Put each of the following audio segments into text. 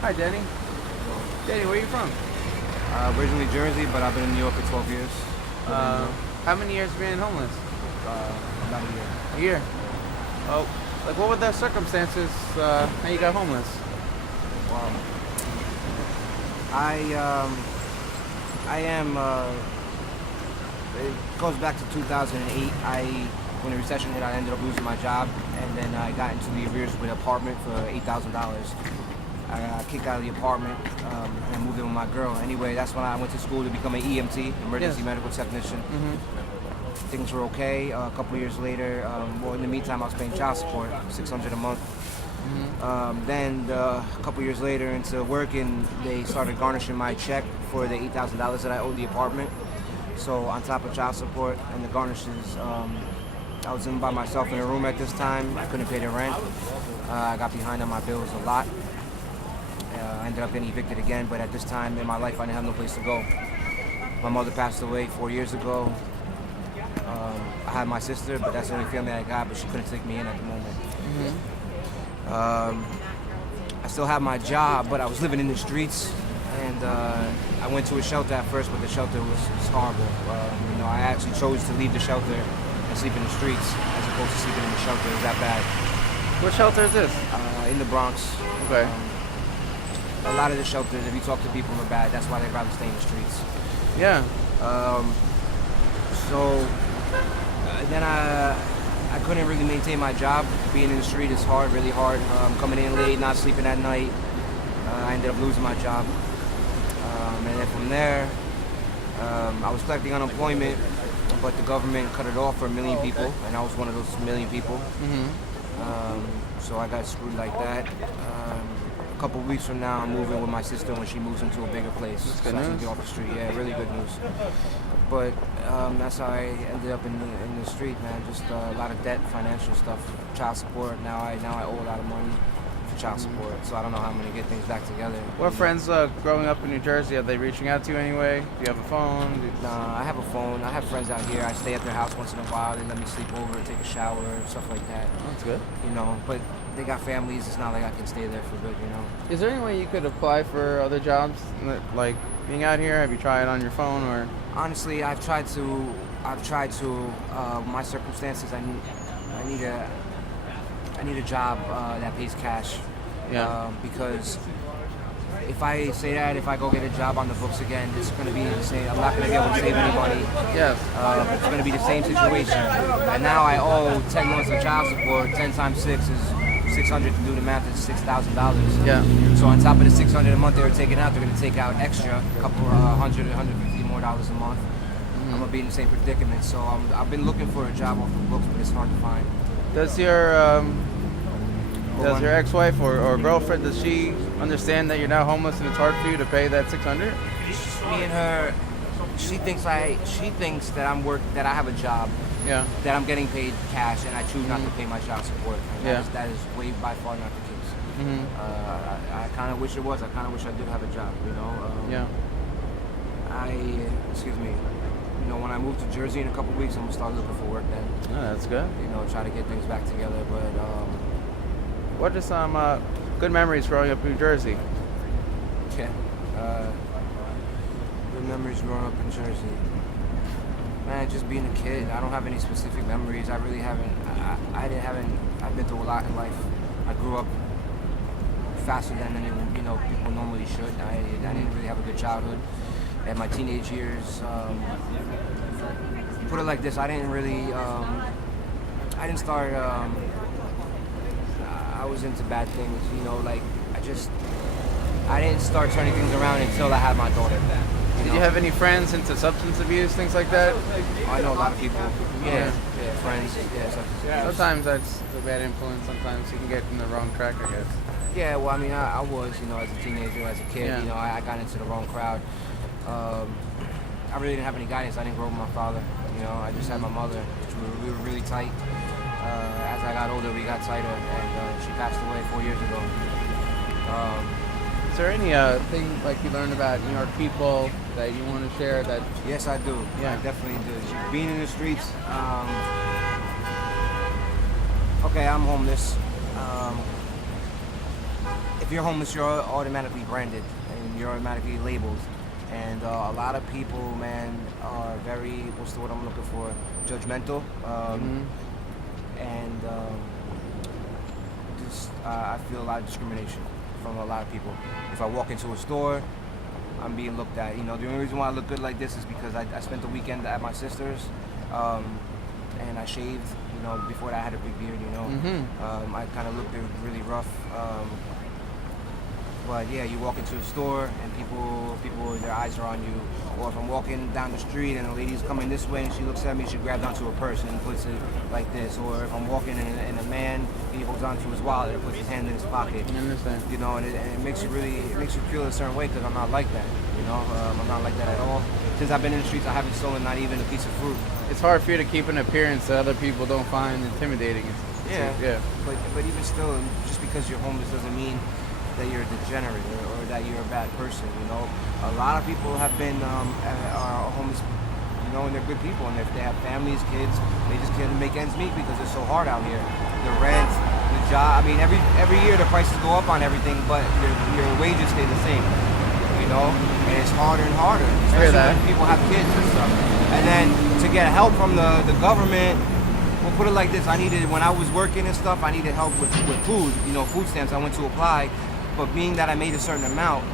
Hi, Danny. Danny, where are you from? Originally Jersey, but I've been in New York for 12 years. Living in New Uh, York. how many years have you been homeless? About a year. A year. Oh, like what were the circumstances how you got homeless? Wow. I I am. It goes back to 2008. When the recession hit, I ended up losing my job, and then I got into the arrears with an apartment for $8,000. I got kicked out of the apartment and I moved in with my girl. Anyway, that's when I went to school to become an EMT, emergency Yes. medical technician. Mm-hmm. Things were okay. A couple of years later, well, in the meantime, I was paying child support, $600 a month. Mm-hmm. Then a couple years later into working, they started garnishing my check for the $8,000 that I owed the apartment. So on top of child support and the garnishes, I was in by myself in a room at this time. I couldn't pay the rent. I got behind on my bills a lot. I ended up getting evicted again, but at this time in my life, I didn't have no place to go. My mother passed away 4 years ago. I had my sister, but that's the only family I got, but she couldn't take me in at the moment. I still have my job, but I was living in the streets, and I went to a shelter at first, but the shelter was horrible. I actually chose to leave the shelter and sleep in the streets as opposed to sleeping in the shelter. It was that bad. What shelter is this? In the Bronx. Okay. A lot of the shelters, if you talk to people, are bad. That's why they'd rather stay in the streets. Yeah. Then I couldn't really maintain my job. Being in the street is hard, really hard. Coming in late, not sleeping at night. I ended up losing my job. And then from there, I was collecting unemployment, but the government cut it off for 1 million people, and I was one of those 1 million people. So I got screwed like that. A couple weeks from now, I'm moving with my sister when she moves into a bigger place. That's So good I can news. get off the street. Yeah, really good news. But that's how I ended up in the street, man. Just a lot of debt, financial stuff, child support. Now I owe a lot of money for child support. So I don't know how I'm gonna get things back together. What friends growing up in New Jersey, are they reaching out to you anyway? Do you have a phone? Nah, I have a phone. I have friends out here. I stay at their house once in a while. They let me sleep over, take a shower, stuff like that. That's good. But they got families. It's not like I can stay there for good. Is there any way you could apply for other jobs, like being out here? Have you tried on your phone or? Honestly, I've tried to. My circumstances. I need a job that pays cash. Yeah. Because if I go get a job on the books again, it's going to be the same. I'm not going to be able to save any money. Yes. It's going to be the same situation. And now I owe 10 months of child support. 10 times 6 is 600. To do the math, is $6,000. Yeah. So on top of the 600 a month they were taking out, they're going to take out extra, a couple $100, $150 more dollars a month. I'm going to be in the same predicament. So I've been looking for a job off the books, but it's hard to find. Does your ex-wife or girlfriend, does she understand that you're now homeless and it's hard for you to pay that 600? Me and her, she thinks that that I have a job, Yeah. that I'm getting paid cash, and I choose not to pay my child support. And Yeah. that is way by far not the case. Mm-hmm. I kind of wish it was. I kind of wish I did have a job. Yeah. Excuse me. When I move to Jersey in a couple weeks, I'm gonna start looking for work then. Oh, that's good. Try to get things back together. But What are some good memories growing up in New Jersey? yeah, good memories growing up in Jersey. Man, just being a kid. I don't have any specific memories. I really haven't. I've been through a lot in life. I grew up faster than people normally should. I didn't really have a good childhood. At my teenage years, put it like this, I didn't really, I didn't start, I was into bad things, I didn't start turning things around until I had my daughter. Did you have any friends into substance abuse, things like that? I know a lot of people. Yeah. Yeah, friends. Yeah, Sometimes that's a bad influence. Sometimes you can get in the wrong track, I guess. Yeah, well, I mean, I was, as a teenager, as a kid, Yeah. I got into the wrong crowd. I really didn't have any guidance. I didn't grow up with my father. I just had my mother. We were really tight. As I got older, we got tighter, and she passed away 4 years ago. Is there any thing like you learned about New York people that you want to share? That Yes, I do. Yeah. I definitely do. Being in the streets. Okay, I'm homeless. if you're homeless, you're automatically branded and you're automatically labeled. And a lot of people, man, are very, what's the word I'm looking for? Judgmental. And just, I feel a lot of discrimination from a lot of people. If I walk into a store, I'm being looked at. You know, the only reason why I look good like this is because I spent the weekend at my sister's, and I shaved. You know, before that I had a big beard. You know, I kind of looked really rough. But yeah, you walk into a store and people, their eyes are on you. Or if I'm walking down the street and a lady's coming this way and she looks at me, she grabs onto a purse and puts it like this. Or if I'm walking and a man, he holds onto his wallet and puts his hand in his pocket. I understand. You know, and it makes you feel a certain way because I'm not like that. You know, I'm not like that at all. Since I've been in the streets, I haven't stolen not even a piece of fruit. It's hard for you to keep an appearance that other people don't find intimidating. Yeah. But even still, just because you're homeless doesn't mean that you're a degenerate or that you're a bad person. You know, a lot of people have been are homeless, you know, and they're good people, and if they have families, kids, they just can't make ends meet because it's so hard out here. The rent, the job. I mean, every year the prices go up on everything, but your wages stay the same. You know, and it's harder and harder, especially when people have kids and stuff. And then to get help from the government. We'll put it like this: when I was working and stuff, I needed help with food. You know, food stamps. I went to apply. But being that I made a certain amount,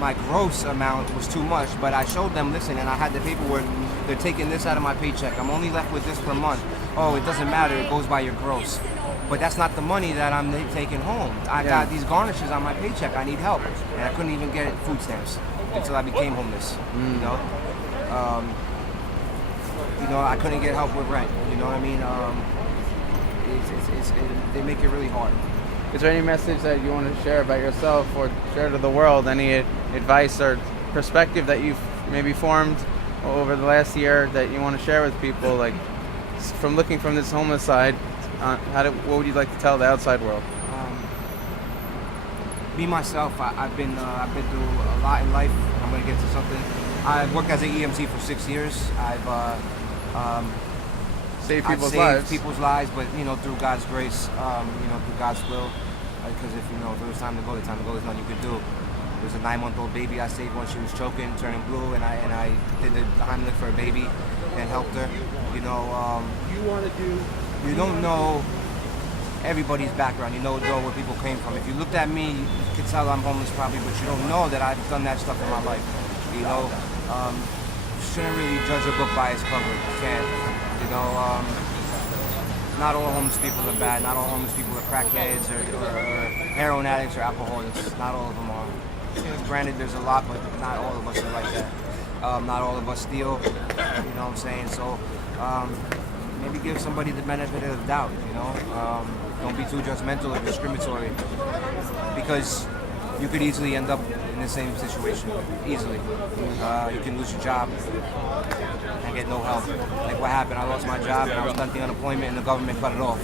my gross amount was too much. But I showed them, listen, and I had the paperwork. They're taking this out of my paycheck. I'm only left with this per month. Oh, it doesn't matter. It goes by your gross. But that's not the money that I'm taking home. I got these garnishes on my paycheck. I need help. And I couldn't even get food stamps until I became homeless. You know? You know, I couldn't get help with rent. You know what I mean? They make it really hard. Is there any message that you want to share about yourself or share to the world? Any advice or perspective that you've maybe formed over the last year that you want to share with people, like from looking from this homeless side? What would you like to tell the outside world? Be myself. I've been through a lot in life. I'm going to get to something. I worked as an EMT for 6 years. I've saved people's lives, but you know, through God's grace, you know, through God's will. Because if it was time to go, the time to go. There's nothing you could do. There was a 9-month-old baby I saved when she was choking, turning blue, and I did the Heimlich for a baby and helped her. You know, you don't know everybody's background. You don't know where people came from. If you looked at me, you could tell I'm homeless probably, but you don't know that I've done that stuff in my life. You know, you shouldn't really judge a book by its cover. You can't. You know, not all homeless people are bad. Not all homeless people are crackheads or heroin addicts or alcoholics. Not all of them are. Granted, there's a lot, but not all of us are like that. Not all of us steal. You know what I'm saying? So maybe give somebody the benefit of the doubt. You know, don't be too judgmental or discriminatory, because you could easily end up in the same situation. Easily, you can lose your job and get no help. Like what happened? I lost my job and I was collecting unemployment, and the government cut it off.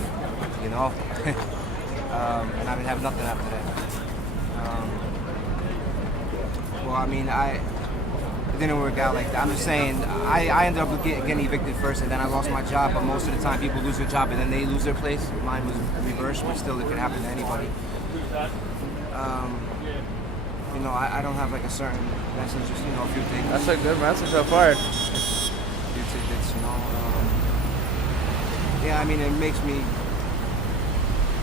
You know, and I didn't have nothing after that. Well, I mean, it didn't work out like that. I'm just saying, I ended up getting evicted first, and then I lost my job. But most of the time, people lose their job and then they lose their place. Mine was reversed, but still, it could happen to anybody. You know, I don't have like a certain message, just, you know, a few things. That's a good message so far. A few tidbits, you know. Yeah, I mean, it makes me,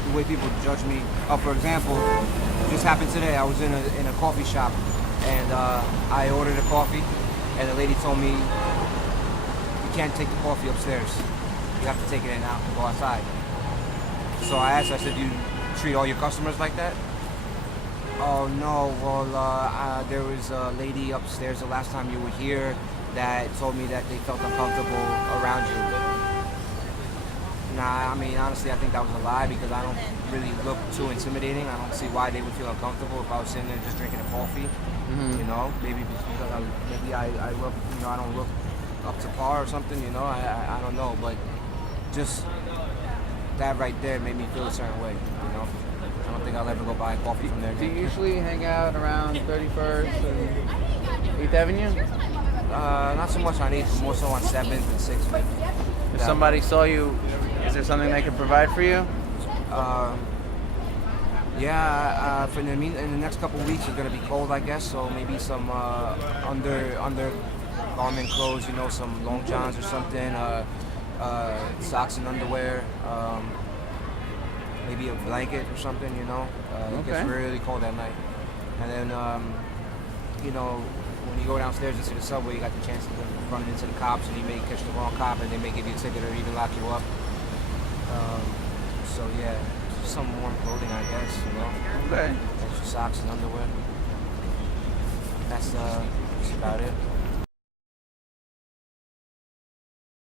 the way people judge me. For example, it just happened today. I was in a coffee shop, and I ordered a coffee, and the lady told me, you can't take the coffee upstairs. You have to take it in out and go outside. So I asked her, I said, do you treat all your customers like that? Oh no, well, there was a lady upstairs the last time you were here that told me that they felt uncomfortable around you. Nah, I mean, honestly, I think that was a lie, because I don't really look too intimidating. I don't see why they would feel uncomfortable if I was sitting there just drinking a coffee. You know, maybe because I look, you know, I don't look up to par or something, you know, I don't know, but just that right there made me feel a certain way, you know. I don't think I'll ever go buy a coffee from there again. Do you usually hang out around 31st and 8th Avenue? Not so much on 8th, but more so on 7th and 6th. If somebody saw you, is there something they could provide for you? Yeah, for in the next couple of weeks it's gonna be cold, I guess. So maybe some under garment clothes, some long johns or something, socks and underwear, maybe a blanket or something. It gets Okay. really cold at night, and then when you go downstairs into the subway, you got the chance of running into the cops, and you may catch the wrong cop, and they may give you a ticket or even lock you up. So yeah, just some warm clothing, I guess. Okay. Extra socks and underwear. That's about it.